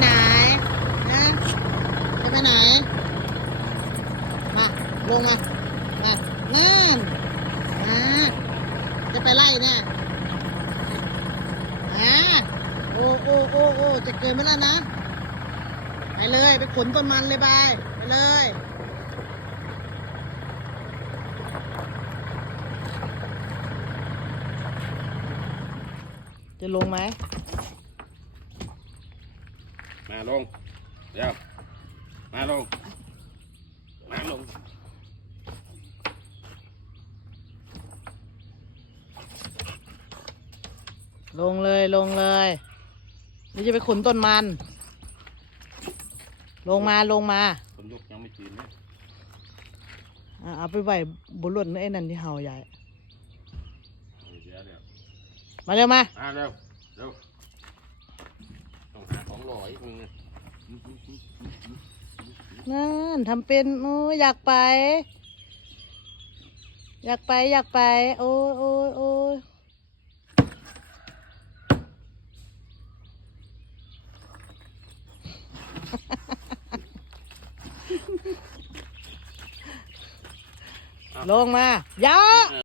ไหนนะจะไปไหน มา ลงมามานั่นมาจะไปไล่เนี่ยมาโอ้โอ้โอ้โอ้จะเกินไปแล้วนะ ไปเลย ไปขนต้นมันเลยบาย ไปเลยจะลงไหม มาลง เดี๋ยว มาลง มาลง ลงเลยลงเลยนี่จะไปขนต้นมัน ลงมาลงมาคนยกยังไม่จีนนะอะเอาไปไหวบนรถไอ้นั่นที่เห่าใหญ่เดี๋ยวเดี๋ยวมาเร็วมา มาเร็ว เร็วต้อง หาของหล่ออีกนึงนะนั่นทำเป็นโอ้ยอยากไป อยากไปอยากไป โอ้ยโอ้ยโอ้ยลงมาอย่า